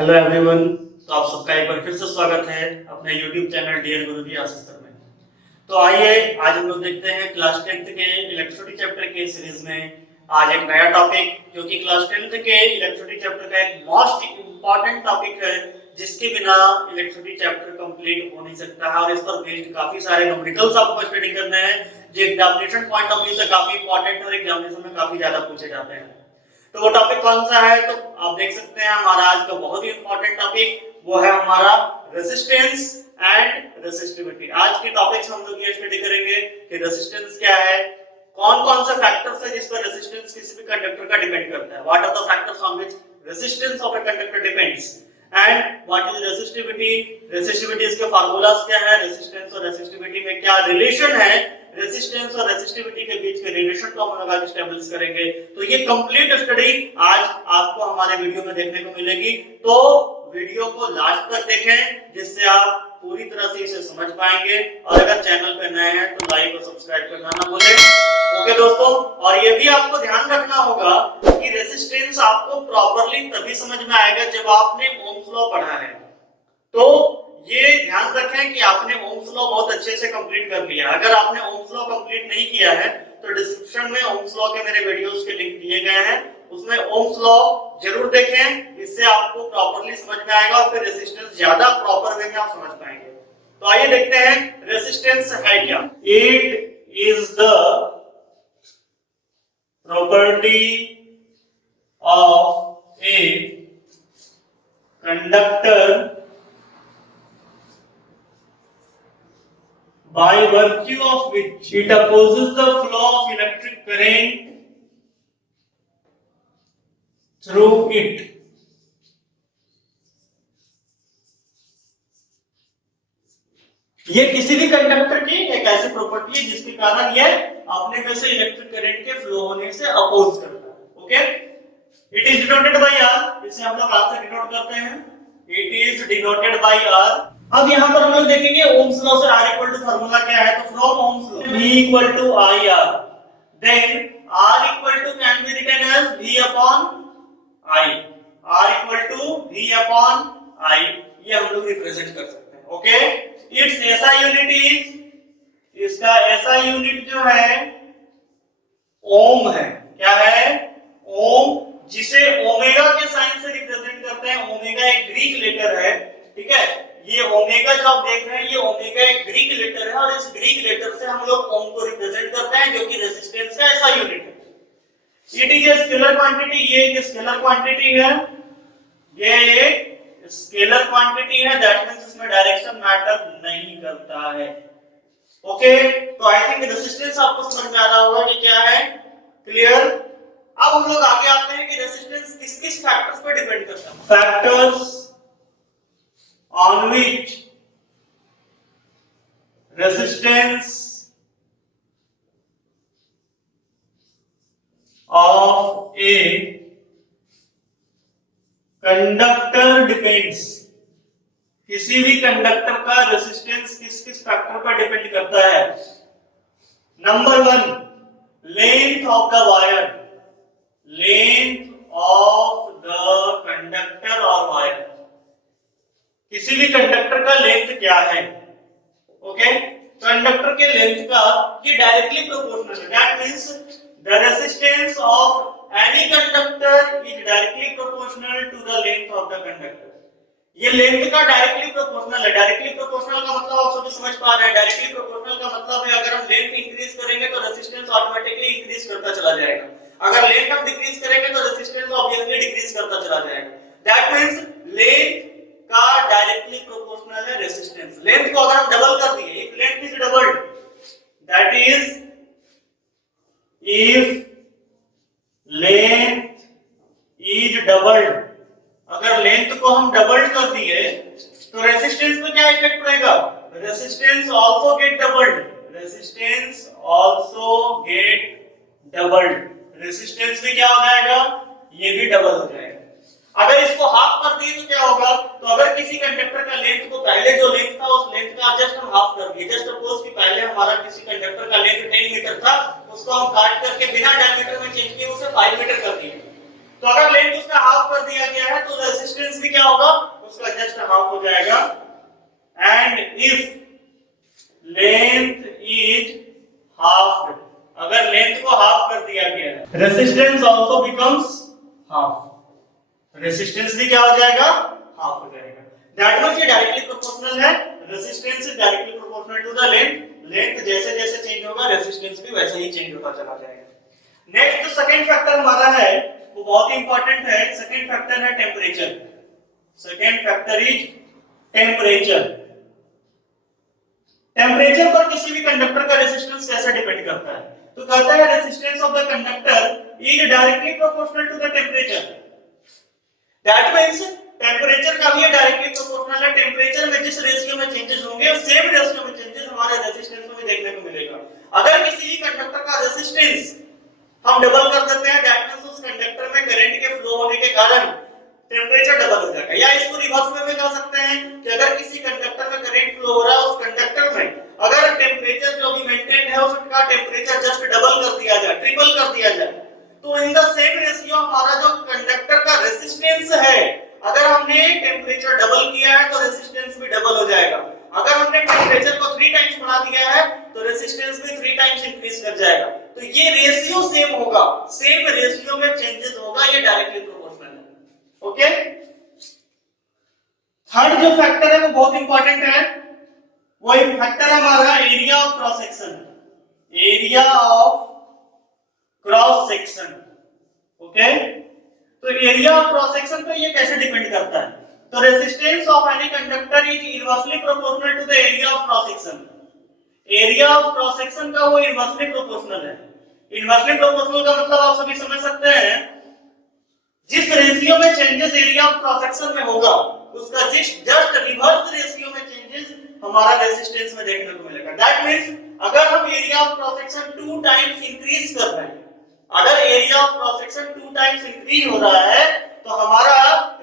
Hello everyone. तो आप सबका एक बार फिर से स्वागत है अपने YouTube चैनल डियर गुरुजी आशीष सर में। तो आइए आज हम लोग देखते हैं क्लास 10th के इलेक्ट्रिसिटी चैप्टर के सीरीज में आज एक नया टॉपिक, जो कि क्लास 10th के इलेक्ट्रिसिटी चैप्टर का एक मोस्ट इंपॉर्टेंट टॉपिक है, जिसके बिना इलेक्ट्रिसिटी चैप्टर कंप्लीट हो नहीं सकता है। और इस पर बेस्ड काफी सारे न्यूमेरिकल्स आपको स्टडी करने हैं, जो एग्जामिनेशन पॉइंट ऑफ व्यू से काफी इंपॉर्टेंट और एग्जामिनेशन में काफी ज्यादा पूछे जाते हैं। तो वो टॉपिक कौन सा है, तो आप देख सकते हैं हमारा आज का बहुत ही इंपॉर्टेंट टॉपिक वो है हमारा रेजिस्टेंस एंड रेसिस्टिविटी। आज के टॉपिक हम लोग ये स्टडी करेंगे कि रेजिस्टेंस क्या है, कौन कौन से फैक्टर्स है जिस पर रेजिस्टेंस किसी भी कंडक्टर का डिपेंड करता है, what are the factors on which resistance of a conductor depends, and what is resistivity. Resistivity इसके फार्मूलाज क्या है, रेजिस्टेंस और रेसिस्टिविटी में क्या रिलेशन है, रेजिस्टेंस और रेसिस्टिविटी के बीच के रिलेशन को हम लोग आज एस्टैब्लिश करेंगे। तो ये कंप्लीट स्टडी आज आपको हमारे वीडियो में देखने को मिलेगी। तो वीडियो को लास्ट तक देखें, जिससे आप पूरी तरह से इसे समझ पाएंगे। और अगर चैनल पे नए हैं तो लाइक और सब्सक्राइब करना ना भूलें। ओके दोस्तों, और ये भी आपको ध्यान रखना होगा कि रेजिस्टेंस आपको प्रॉपर्ली तभी समझ में आएगा जब आपने ओम्स लॉ पढ़ा है। तो ये ध्यान रखें कि आपने ओम्स लॉ बहुत अच्छे से कंप्लीट कर लिया। अगर आपने ओम्स लॉ कंप्लीट नहीं किया है तो डिस्क्रिप्शन में ओम्स लॉ के मेरे वीडियोस के लिंक दिए गए हैं, उसमें ओम्स लॉ जरूर देखें, इससे आपको प्रॉपर्ली समझ में आएगा और फिर रेजिस्टेंस ज्यादा प्रॉपर वे में आप समझ पाएंगे। तो आइए देखते हैं रेजिस्टेंस है क्या। It is the property of a conductor by virtue of which it opposes the flow of electric current through it. ये किसी भी कंडक्टर की एक ऐसी प्रॉपर्टी है जिसके कारण ये अपने में से इलेक्ट्रिक करंट के फ्लो होने से अपोज करता है। Okay, it is denoted by R, इसे हम लोग R से डिनोट करते हैं। It is denoted by R। अब यहाँ पर हम लोग देखेंगे ओम्स लॉ से R इक्वल टू फार्मूला क्या है, तो from Ohm's law V equal to IR, then R equal to can be written as V upon I, R equal to V upon I, ये हम लोग रिप्रेजेंट कर सकते हैं। ओके, इट्स ऐसा यूनिट इज, इसका ऐसा यूनिट जो है ओम है। क्या है, ओम, जिसे ओमेगा के साइन से रिप्रेजेंट करते हैं। ओमेगा एक ग्रीक लेटर है, ठीक है। ये ओमेगा जो आप देख रहे हैं, ये ओमेगा एक ग्रीक लेटर है और इस ग्रीक लेटर से हम लोग ओम को रिप्रेजेंट करते हैं, जो कि रेजिस्टेंस का ऐसा यूनिट है। It is a scalar quantity, ये एक स्केलर क्वांटिटी है, ये एक स्केलर क्वांटिटी है, दैट मींस इसमें डायरेक्शन मैटर नहीं करता है। ओके, तो आई थिंक रेजिस्टेंस आपको समझ में आ रहा होगा कि क्या है, क्लियर। अब हम लोग आगे आते हैं कि रेजिस्टेंस किस किस फैक्टर्स पर डिपेंड करता है। Factors on which resistance of a conductor depends। किसी भी कंडक्टर का रेजिस्टेंस किस किस फैक्टर पर डिपेंड करता है। Number 1, length of the wire, length of the conductor और वायर। किसी भी कंडक्टर का लेंथ क्या है, ओके, कंडक्टर के लेंथ का ये डायरेक्टली प्रोपोर्शनल है। That means the resistance of any conductor is directly proportional to the length of the conductor. ये लेंथ का डायरेक्टली प्रोपोर्शनल है। डायरेक्टली प्रोपोर्शनल का मतलब आप सभी समझ पा रहे हैं। डायरेक्टली प्रोपोर्शनल का मतलब है अगर हम लेंथ इंक्रीज करेंगे तो रेजिस्टेंस ऑटोमेटिकली इंक्रीज करता चला जाएगा। अगर लेंथ हम डिक्रीज करेंगे तो रेजिस्टेंस ऑब्वियसली डिक्रीज करता चला जाएगा। दैट मींस लेंथ का डायरेक्टली प्रोपोर्शनल है रेजिस्टेंस। लेंथ को अगर हम डबल कर दिए, if length is doubled, that is if length is doubled, अगर लेंथ को हम डबल कर दिए तो रेजिस्टेंस में क्या इफेक्ट पड़ेगा, resistance also get doubled, resistance also get doubled. Resistance में क्या हो जाएगा, ये भी डबल हो जाएगा। अगर इसको हाफ कर दिए तो क्या होगा, तो अगर किसी कंडक्टर का लेंथ को पहले जो लेंथ था उस लेंथ का जस्ट हम हाफ कर दिए, जस्ट सपोज कि पहले हमारा किसी कंडक्टर का लेंथ 10 मीटर था, उसको हम काट करके बिना डायमीटर में चेंज किए उसे 5 मीटर कर दिए, तो अगर लेंथ उसका हाफ कर दिया गया है तो रेजिस्टेंस भी क्या होगा, उसका जस्ट हाफ हो जाएगा। And if length is half, अगर लेंथ को हाफ कर दिया गया है, resistance also becomes half, resistance भी क्या हो जाएगा, हाफ हो जाएगा। दैट मींस ये डायरेक्टली प्रोपोर्शनल है, resistance is directly proportional to the length, length जैसे जैसे चेंज होगा रेजिस्टेंस भी वैसे ही चेंज होता चला जाएगा। नेक्स्ट जो सेकंड फैक्टर हमारा है वो बहुत ही इंपॉर्टेंट है, सेकंड फैक्टर है temperature. Second factor is temperature. Temperature पर किसी भी कंडक्टर का रेजिस्टेंस कैसे डिपेंड करता है, तो कहता है resistance of the conductor is directly proportional to the temperature. That means temperature का भी डायरेक्टली प्रोपोर्शनल है, टेंपरेचर में जिस रेशियो में चेंजेस होंगे सेम रेशियो में चेंजेस हमारे रेजिस्टेंस में भी देखने को मिलेगा। अगर किसी भी कंडक्टर का रेजिस्टेंस हम डबल कर देते हैं, दैट मींस उस कंडक्टर में करंट के फ्लो होने के कारण टेंपरेचर डबल हो जाएगा। या इसको रिवर्स में भी कह सकते हैं कि अगर किसी कंडक्टर में करंट फ्लो हो रहा है, उस कंडक्टर में अगर टेंपरेचर जो भी मेंटेन है उसका टेंपरेचर जस्ट डबल कर दिया जाए, ट्रिपल कर दिया जाए, तो इन द सेम रेशियो हमारा जो कंडक्टर का रेजिस्टेंस है, अगर हमने टेंपरेचर डबल किया है तो रेजिस्टेंस भी डबल हो जाएगा। अगर हमने टेंपरेचर को 3 टाइम्स बढ़ा दिया है तो रेजिस्टेंस भी 3 टाइम्स इंक्रीज कर जाएगा। तो ये रेशियो सेम होगा, सेम रेशियो में चेंजेस होगा, ये डायरेक्टली प्रोपोर्शनल है। ओके, थर्ड जो फैक्टर है वो बहुत इंपॉर्टेंट है, वो एक फैक्टर है हमारा area of cross section. Area of cross section. Okay, तो एरिया ऑफ क्रॉस सेक्शन पे ये कैसे डिपेंड करता है, तो resistance of any conductor is inversely proportional to the area of cross section. Area of cross section का वो inversely proportional है। इनवर्सली प्रोपोर्शनल का मतलब आप सभी समझ सकते हैं, जिस रेशियो में changes area of cross section में होगा उसका जस्ट रिवर्स रेशियो में चेंजेस हमारा रेजिस्टेंस में देखने को मिलेगा। दैट मींस अगर हम area of cross section 2 times increase कर रहे हैं, अगर area of cross section 2 times increase हो रहा है तो हमारा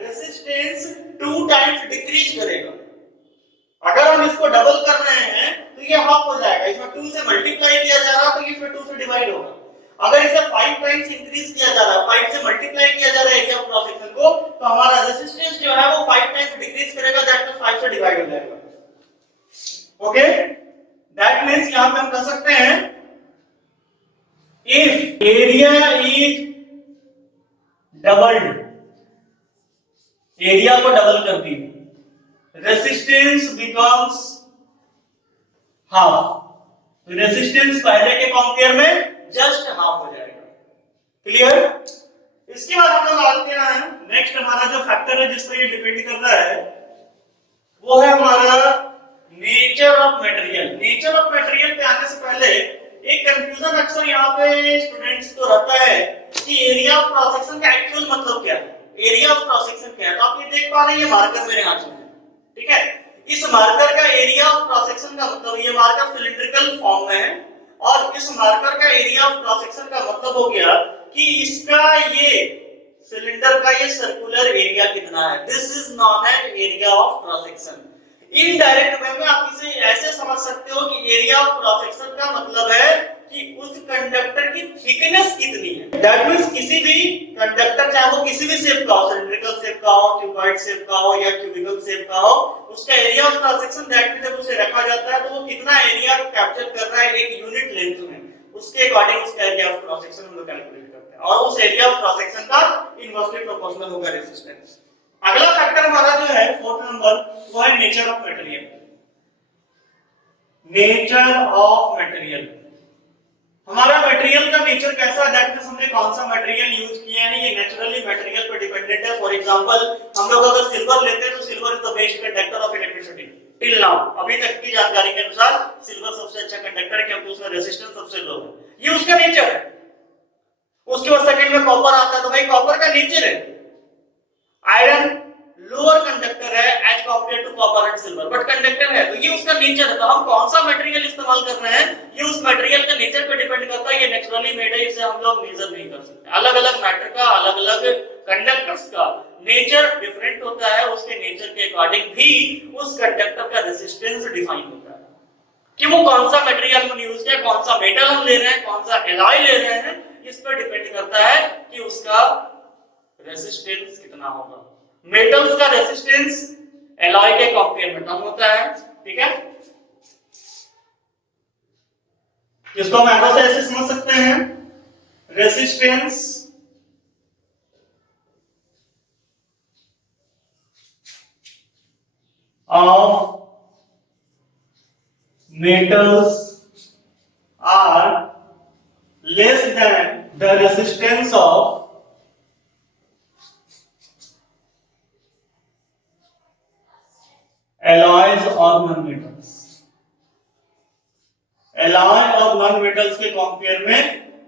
रेजिस्टेंस 2 टाइम्स डिक्रीज करेगा। अगर हम इसको डबल कर रहे हैं तो ये हाफ हो जाएगा, इसमें 2 से मल्टीप्लाई किया जा रहा है तो इसमें 2 से डिवाइड होगा। अगर इसे 5 टाइम्स इंक्रीज किया जा रहा है, 5 से मल्टीप्लाई किया जा रहा है एरिया ऑफ क्रॉस सेक्शन को, तो हमारा रेजिस्टेंस जो है वो 5 टाइम्स डिक्रीज करेगा, दैट मींस 5 से डिवाइड हो जाएगा। ओके, दैट मींस यहां पे हम कह सकते हैं if area is doubled, area को डबल कर दी, रेजिस्टेंस बिकम्स हाफ, तो रेजिस्टेंस पहले के कंपेयर में जस्ट हाफ हो जाएगा। क्लियर? इसके बाद हम लोग आते हैं नेक्स्ट, हमारा जो फैक्टर है जिस पर ये डिपेंड कर रहा है वो है हमारा nature of material. Nature of material पे आने से पहले एक कंफ्यूजन अक्सर यहाँ पे स्टूडेंट्स को रहता है कि एरिया ऑफ क्रॉस सेक्शन का एक्चुअल मतलब क्या है, एरिया ऑफ क्रॉस सेक्शन क्या है। तो आप ये देख पा रहे हैं ये मार्कर मेरे हाथ में है, ठीक है। इस मार्कर का एरिया ऑफ क्रॉस सेक्शन का मतलब, ये मार्कर सिलिंड्रिकल फॉर्म में है और इस मार्कर का एरिया ऑफ क्रॉस सेक्शन का मतलब हो गया कि इसका ये सिलेंडर का ये सर्कुलर एरिया कितना है। This is known as area of cross section. Indirect way में आप इसे ऐसे समझ सकते हो कि एरिया ऑफ क्रॉस सेक्शन का मतलब है कि उस कंडक्टर की थिकनेस कितनी है। दैट मींस किसी भी कंडक्टर, चाहे वो किसी भी शेप का हो, सिलिंड्रिकल शेप का हो, क्यूबॉइड शेप का हो या क्यूबिकल शेप का हो, उसका area of cross section that means जब उसे रखा जाता है तो वो कितना एरिया कैप्चर कर रहा है एक यूनिट लेंथ में, उसके अकॉर्डिंग उसका एरिया ऑफ क्रॉस सेक्शन हम लोग कैलकुलेट करते हैं और उस एरिया ऑफ क्रॉस सेक्शन का इनवर्सली प्रोपोर्शनल होगा रेजिस्टेंस। अगला फैक्टर हमारा जो है 4th नंबर, वो है nature of material. Nature of material, हमारा मटेरियल का नेचर कैसा है, दैट मींस हमने कौन सा मटेरियल यूज किया है, ये नेचुरली मटेरियल पर डिपेंडेंट है। फॉर एग्जांपल हम लोग अगर सिल्वर लेते हैं तो silver is the best conductor of electricity till now, अभी तक की जानकारी के अनुसार सिल्वर सबसे अच्छा कंडक्टर है क्योंकि उसमें रेजिस्टेंस सबसे लो है, ये उसका नेचर है। उसके बाद सेकंड में कॉपर आता है, तो भाई कॉपर का नेचर है आयरन लोअर कंडक्टर है as compare to copper and silver, but conductor है, तो ये उसका नेचर है। तो हम कौन सा मटेरियल इस्तेमाल कर रहे हैं ये उस मटेरियल के नेचर पे डिपेंड करता है। ये नेचुरली मेड है, इसे हम लोग मेजर नहीं कर सकते। अलग अलग मैटर का, अलग अलग कंडक्टर्स का नेचर डिफरेंट होता है, उसके नेचर के अकॉर्डिंग भी उस कंडक्टर का रेजिस्टेंस डिफाइन होता है कि वो कौन सा मटेरियल हम यूज किया, कौन सा मेटल हम ले रहे हैं, कौन सा एलॉय ले रहे हैं, इस पर डिपेंड करता है कि उसका रेसिस्टेंस कितना होगा। मेटल्स का रेसिस्टेंस एलॉय के कंपेयर में कम होता है, ठीक है। इसको हम एरो से ऐसे समझ सकते हैं, resistance of metals are less than the resistance of alloys or non-metals। alloy और non-metals के कंपेयर में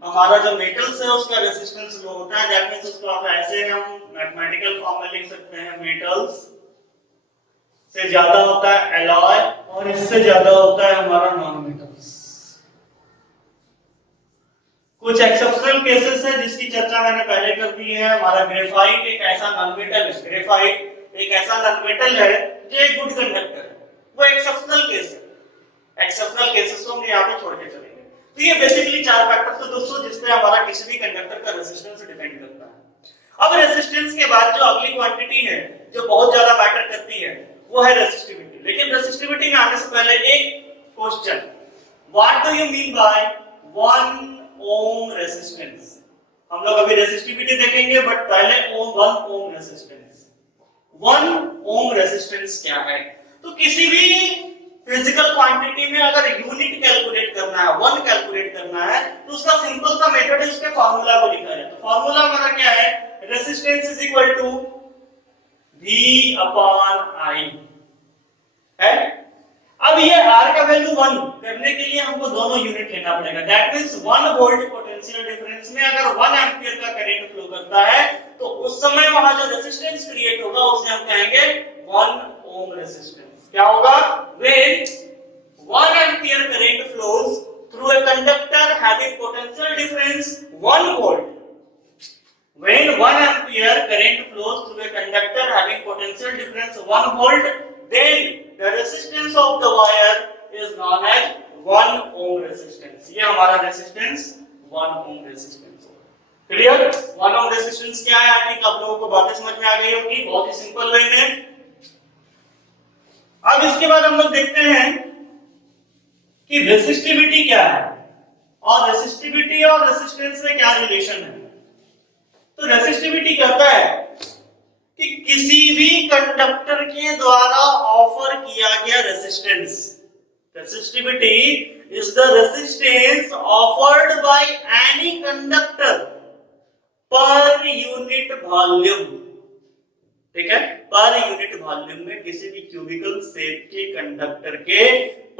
हमारा जो मेटल्स है उसका रेसिस्टेंस लो होता है। दैट मींस उसको आप ऐसे हम मैथमेटिकल फॉर्म में लिख सकते हैं, मेटल्स से ज्यादा होता है एलॉय और इससे ज्यादा होता है हमारा नॉन मेटल्स। कुछ एक्सेप्शनल केसेस है जिसकी चर्चा मैंने पहले कर दी है। हमारा ग्रेफाइट एक ऐसा नॉन मेटल है, ग्रेफाइट एक ऐसा नॉन मेटल है जो एक गुड कंडक्टर है, वो एक्सेप्शनल केस है। एक्सेप्शनल केसेस को हम यहां पे छोड़ के चलेंगे। तो ये बेसिकली चार फैक्टर्स है दोस्तों जिस पे हमारा किसी भी कंडक्टर का रेजिस्टेंस डिपेंड करता है। अब रेजिस्टेंस के बाद जो अगली क्वांटिटी है जो बहुत ज्यादा मैटर करती है वो है रेसिस्टिविटी। लेकिन रेसिस्टिविटी में आने से पहले एक question, what do you mean by 1 ohm resistance. हम लोग अभी रेसिस्टिविटी देखेंगे बट पहले 1 ओम रेसिस्टेंस। 1 ओम रेसिस्टेंस क्या है? तो किसी भी फिजिकल क्वांटिटी में अगर यूनिट कैलकुलेट करना है, 1 कैलकुलेट करना है, तो उसका सिंपल सा मेथड है उसके फार्मूला को लिखा है। तो फार्मूला हमारा क्या है? Resistance is equal to V upon I है। अब ये R का वैल्यू 1 करने के लिए हमको दोनों यूनिट लेना पड़ेगा। That means 1 volt potential difference में अगर 1 एंपियर का करंट फ्लो करता है तो उस समय वहां जो रेजिस्टेंस क्रिएट होगा उसे हम कहेंगे 1 ओम रेजिस्टेंस। क्या होगा? When 1 ampere current flows through a conductor having potential difference 1 volt, when 1 ampere current flows through a conductor having potential difference 1 volt, then the resistance of the wire is known as 1 ohm resistance। ये हमारा resistance 1 ohm resistance होगा। Clear? 1 ohm resistance क्या है? I think आप लोगों को बातें समझ में आ गई होगी बहुत ही सिंपल वे में। अब इसके बाद हम लोग देखते हैं कि रेसिस्टिविटी क्या है और रेसिस्टिविटी और रेजिस्टेंस में क्या रिलेशन है। तो रेसिस्टिविटी कहता है कि किसी भी कंडक्टर के द्वारा ऑफर किया गया resistance. Resistivity is the resistance offered by any conductor per unit volume. ठीक है, पर यूनिट वॉल्यूम में किसी भी क्यूबिकल शेप के कंडक्टर के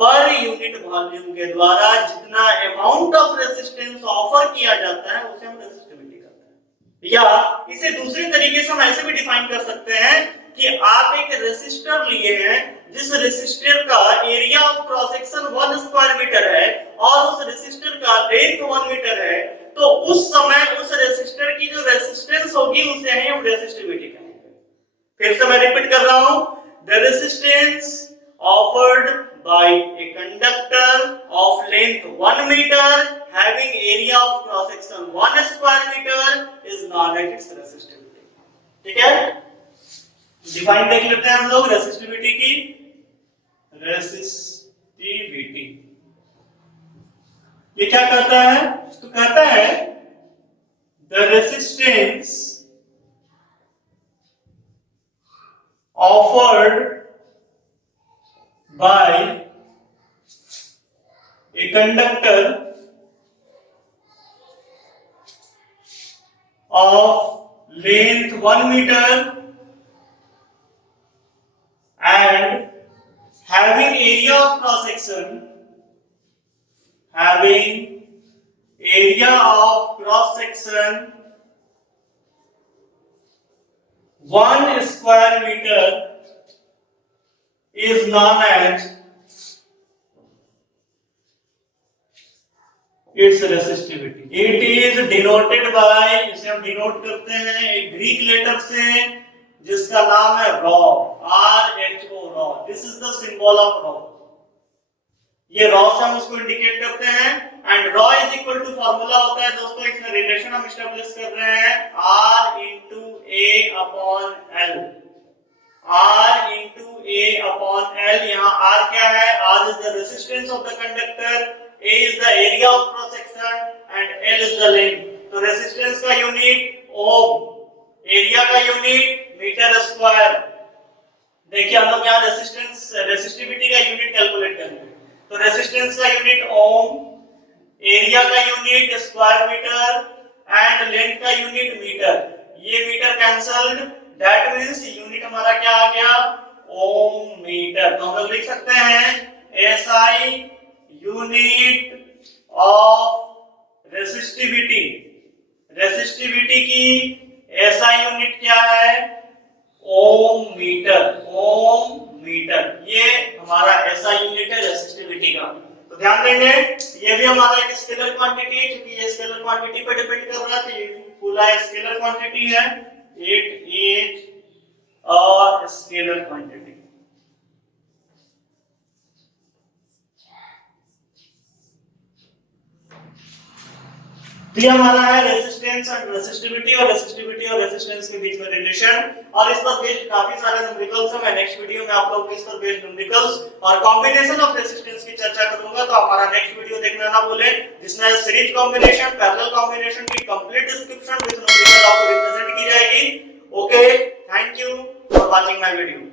पर यूनिट वॉल्यूम के द्वारा जितना अमाउंट ऑफ रेजिस्टेंस ऑफर किया जाता है उसे हम रेसिस्टिविटी कहते हैं। या इसे दूसरे तरीके से हम ऐसे भी डिफाइन कर सकते हैं कि आप एक रेसिस्टर लिए हैं जिस रेसिस्टर का area of cross section 1 square metre है और उस रेसिस्टर का लेंथ 1 मीटर है, तो उस समय उस रेसिस्टर की जो रेजिस्टेंस होगी उसे हम रेसिस्टिविटी कहेंगे। फिर से मैं रिपीट कर रहा हूं, the resistance offered by a conductor of length 1 metre having area of cross section 1 square meter is known as its resistivity। ठीक है, डिफाइन देख लेते हैं हम लोग रेसिस्टिविटी की। रेसिस्टिविटी ये क्या कहता है? तो कहता है the resistance offered by a conductor of length 1 meter and having area of cross section, having area of cross section 1 square meter is known as its resistivity। It is denoted by, इसे हम denote करते हैं एक Greek letter से जिसका नाम है rho, RHO rho. This is the symbol of rho. ये रॉ से हम उसको इंडिकेट करते हैं and rho is equal to formula होता है दोस्तों, इसमें रिलेशन हम एस्टैब्लिश कर रहे हैं R into unit ohm, area का यूनिट मीटर स्क्वायर। देखिए हम लोग यहाँ रेसिस्टिविटी का यूनिट कैलकुलेट करेंगे, तो रेसिस्टेंस का यूनिट ओम, एरिया का unit square metre and length का यूनिट मीटर। ये metre cancelled, that means unit हमारा क्या आ गया, ओम मीटर। तो हम लोग लिख सकते हैं SI unit of resistivity. Resistivity की एसआई यूनिट क्या है, ओम मीटर। ओम मीटर ये हमारा एसआई यूनिट है रेसिस्टिविटी का। तो ध्यान देंगे ये भी हमारा एक स्केलर क्वांटिटी है, क्योंकि ये स्केलर क्वांटिटी पर डिपेंड कर रहा है, तो ये पूरा एक स्केलर क्वांटिटी है। It is a scalar quantity. तो ये हमारा है रेजिस्टेंस एंड रेसिस्टिविटी, और रेसिस्टिविटी और रेजिस्टेंस के बीच में रिलेशन, और इस पर बेस्ड काफी सारे न्यूमेरिकल्स हैं। मैं नेक्स्ट वीडियो में आप लोगों को इस पर बेस्ड न्यूमेरिकल्स और कॉम्बिनेशन ऑफ रेजिस्टेंस की चर्चा करूंगा। तो हमारा नेक्स्ट वीडियो देखना ना भूलें, जिसमें सीरीज कॉम्बिनेशन, पैरेलल कॉम्बिनेशन की कंप्लीट डिस्क्रिप्शन विद न्यूमेरिकल आपको रिप्रेजेंट की जाएगी। Okay, thank you for watching my video.